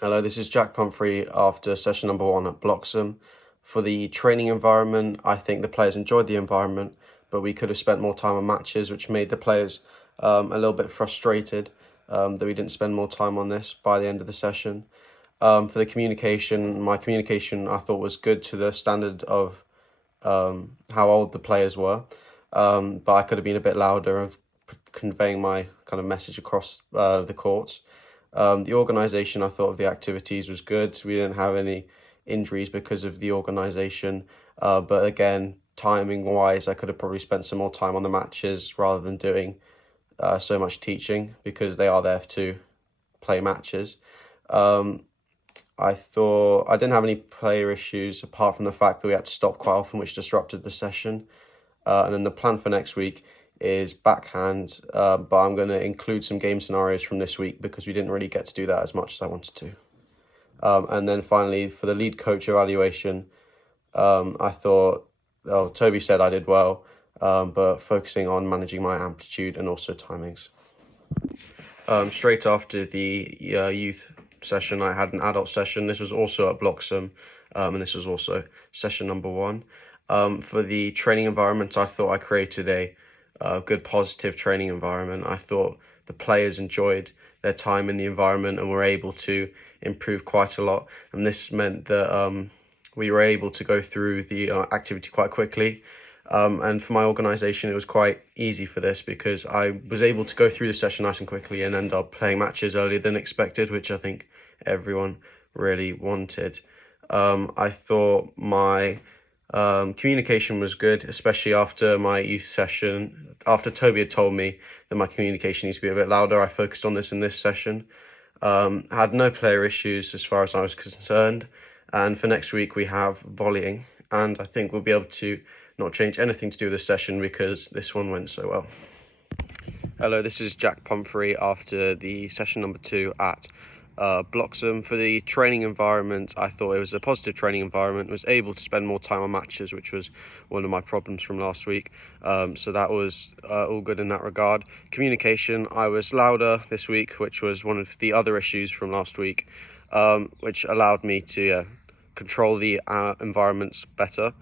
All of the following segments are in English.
Hello, this is Jack Pumphrey after session number 1 at Bloxham. For the training environment, I think the players enjoyed the environment, but we could have spent more time on matches, which made the players a little bit frustrated that we didn't spend more time on this by the end of the session. For the communication, my communication I thought was good to the standard of how old the players were, but I could have been a bit louder of conveying my kind of message across the courts. The organisation, I thought, of the activities was good. We didn't have any injuries because of the organisation, but again, timing-wise, I could have probably spent some more time on the matches rather than doing so much teaching because they are there to play matches. I thought I didn't have any player issues apart from the fact that we had to stop quite often, which disrupted the session. And then the plan for next week is backhand, but I'm going to include some game scenarios from this week because we didn't really get to do that as much as I wanted to. And then finally, for the lead coach evaluation, I thought, Toby said I did well, but focusing on managing my amplitude and also timings. Straight after the youth session, I had an adult session. This was also at Bloxham, and this was also session number 1. For the training environment, I thought I created a good positive training environment. I thought the players enjoyed their time in the environment and were able to improve quite a lot. And this meant that we were able to go through the activity quite quickly. And for my organisation, it was quite easy for this because I was able to go through the session nice and quickly and end up playing matches earlier than expected, which I think everyone really wanted. I thought my communication was good, especially after my youth session. After Toby had told me that my communication needs to be a bit louder, I focused on this in this session. I had no player issues as far as I was concerned. And for next week, we have volleying. And I think we'll be able to not change anything to do with this session because this one went so well. Hello, this is Jack Pumphrey after the session number 2 at Bloxham. For the training environment, I thought it was a positive training environment. Was able to spend more time on matches, which was one of my problems from last week. So that was all good in that regard. Communication, I was louder this week, which was one of the other issues from last week, which allowed me to control the environments better.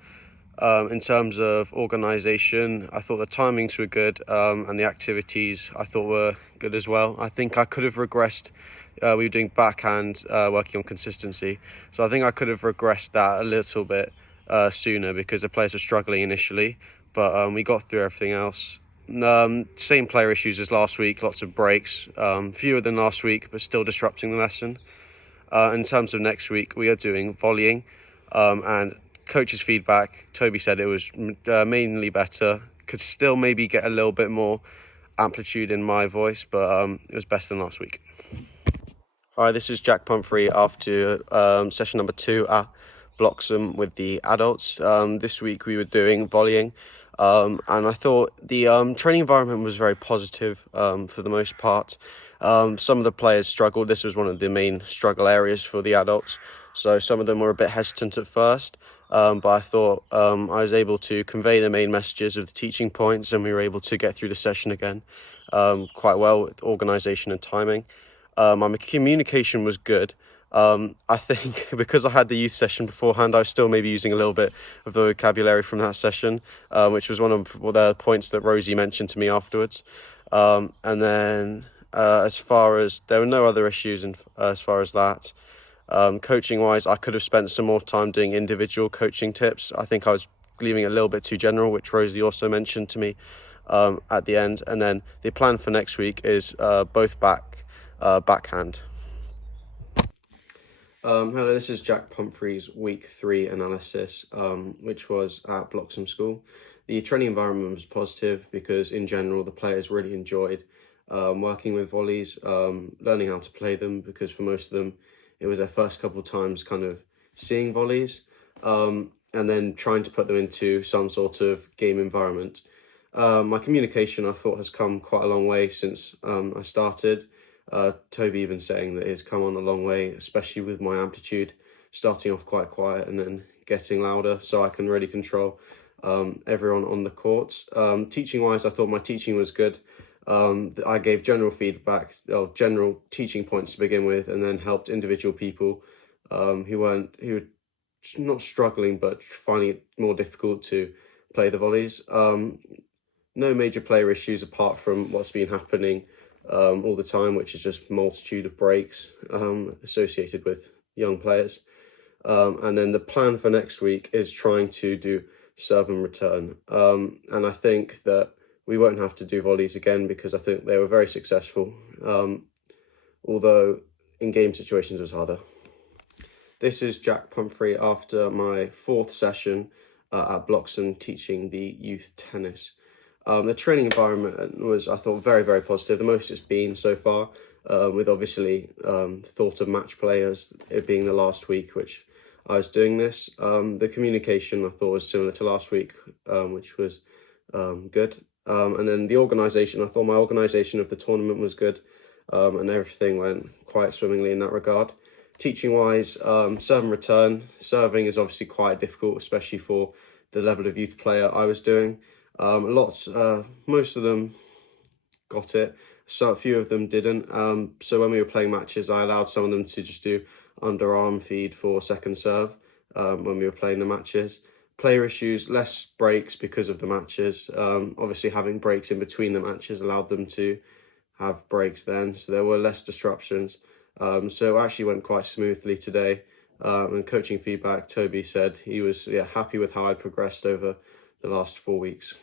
In terms of organisation, I thought the timings were good, and the activities I thought were good as well. I think I could have regressed. We were doing backhand, working on consistency, so I think I could have regressed that a little bit sooner because the players were struggling initially, but we got through everything else. Same player issues as last week, lots of breaks, fewer than last week, but still disrupting the lesson. In terms of next week, we are doing volleying, and coach's feedback, Toby said it was mainly better. Could still maybe get a little bit more amplitude in my voice, but it was better than last week. Hi, this is Jack Pumphrey after session number 2 at Bloxham with the adults. This week we were doing volleying, and I thought the training environment was very positive for the most part. Some of the players struggled. This was one of the main struggle areas for the adults. So some of them were a bit hesitant at first, but I thought I was able to convey the main messages of the teaching points, and we were able to get through the session again quite well with organisation and timing. My communication was good. I think because I had the youth session beforehand, I was still maybe using a little bit of the vocabulary from that session, which was one of the points that Rosie mentioned to me afterwards. And then as far as there were no other issues as far as that. Coaching wise, I could have spent some more time doing individual coaching tips. I think I was leaving a little bit too general, which Rosie also mentioned to me at the end. And then the plan for next week is both backhand. Hello, this is Jack Pumphrey's week 3 analysis, which was at Bloxham School. The training environment was positive because in general the players really enjoyed working with volleys, learning how to play them, because for most of them it was their first couple of times kind of seeing volleys, and then trying to put them into some sort of game environment. My communication, I thought, has come quite a long way since I started. Toby even saying that it's come on a long way, especially with my amplitude starting off quite quiet and then getting louder, so I can really control everyone on the courts. Teaching wise, I thought my teaching was good. I gave general feedback, or general teaching points to begin with, and then helped individual people who were not struggling but finding it more difficult to play the volleys. No major player issues apart from what's been happening all the time, which is just multitude of breaks associated with young players. And then the plan for next week is trying to do serve and return. And I think that we won't have to do volleys again because I think they were very successful, although in game situations it was harder. This is Jack Pumphrey after my 4th session at Bloxham teaching the youth tennis. The training environment was, I thought, very, very positive, the most it's been so far, with obviously thought of match play as it being the last week which I was doing this. The communication I thought was similar to last week, which was good. And then the organisation, I thought my organisation of the tournament was good, and everything went quite swimmingly in that regard. Teaching-wise, serve and return. Serving is obviously quite difficult, especially for the level of youth player I was doing. Most of them got it, so a few of them didn't. So when we were playing matches, I allowed some of them to just do underarm feed for second serve when we were playing the matches. Player issues, less breaks because of the matches. Obviously having breaks in between the matches allowed them to have breaks then, so there were less disruptions. So it actually went quite smoothly today. And coaching feedback, Toby said he was happy with how I progressed over the last 4 weeks.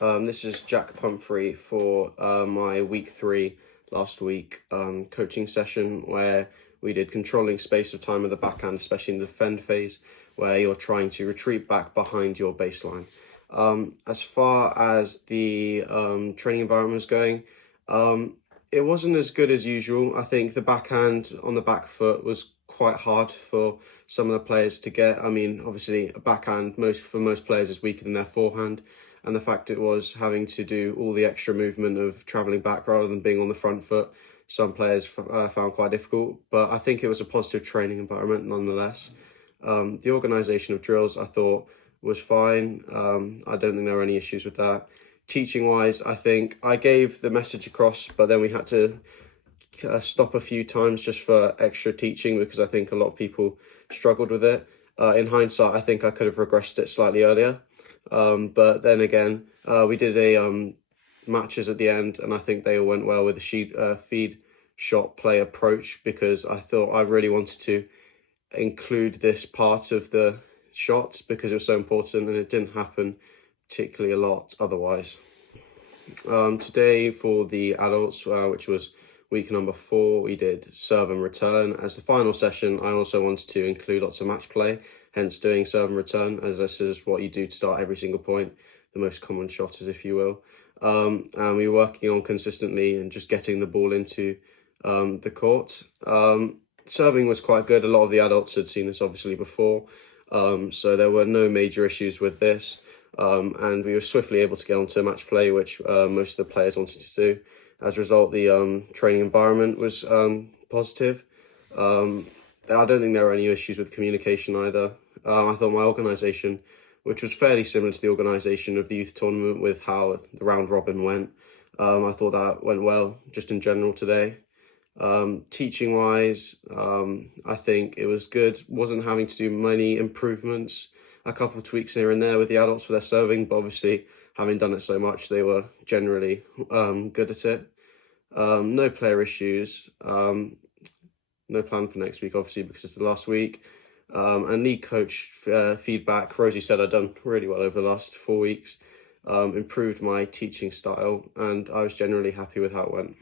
This is Jack Pumphrey for my week 3 last week coaching session, where we did controlling space of time of the backhand, especially in the defend phase, where you're trying to retreat back behind your baseline. As far as the training environment was going, it wasn't as good as usual. I think the backhand on the back foot was quite hard for some of the players to get. I mean, obviously a backhand for most players is weaker than their forehand, and the fact it was having to do all the extra movement of travelling back rather than being on the front foot, some players found quite difficult. But I think it was a positive training environment nonetheless. The organisation of drills I thought was fine. I don't think there were any issues with that. Teaching wise, I think I gave the message across, but then we had to stop a few times just for extra teaching because I think a lot of people struggled with it. In hindsight, I think I could have regressed it slightly earlier. But then again, we did a matches at the end, and I think they all went well with the feed shot play approach, because I thought I really wanted to include this part of the shots because it was so important, and it didn't happen particularly a lot otherwise. Today for the adults, which was week number 4, we did serve and return. As the final session, I also wanted to include lots of match play, hence doing serve and return, as this is what you do to start every single point, the most common shot, if you will. And we were working on consistently and just getting the ball into the court. Serving was quite good. A lot of the adults had seen this obviously before, so there were no major issues with this. And we were swiftly able to get onto match play, which most of the players wanted to do. As a result, the training environment was positive. I don't think there were any issues with communication either. I thought my organisation, which was fairly similar to the organisation of the youth tournament with how the round robin went, I thought that went well just in general today. Teaching wise, I think it was good. Wasn't having to do many improvements, a couple of tweaks here and there with the adults for their serving, but obviously having done it so much, they were generally good at it. No player issues. No plan for next week, obviously, because it's the last week. And league coach feedback, Rosie said I'd done really well over the last 4 weeks, improved my teaching style, and I was generally happy with how it went.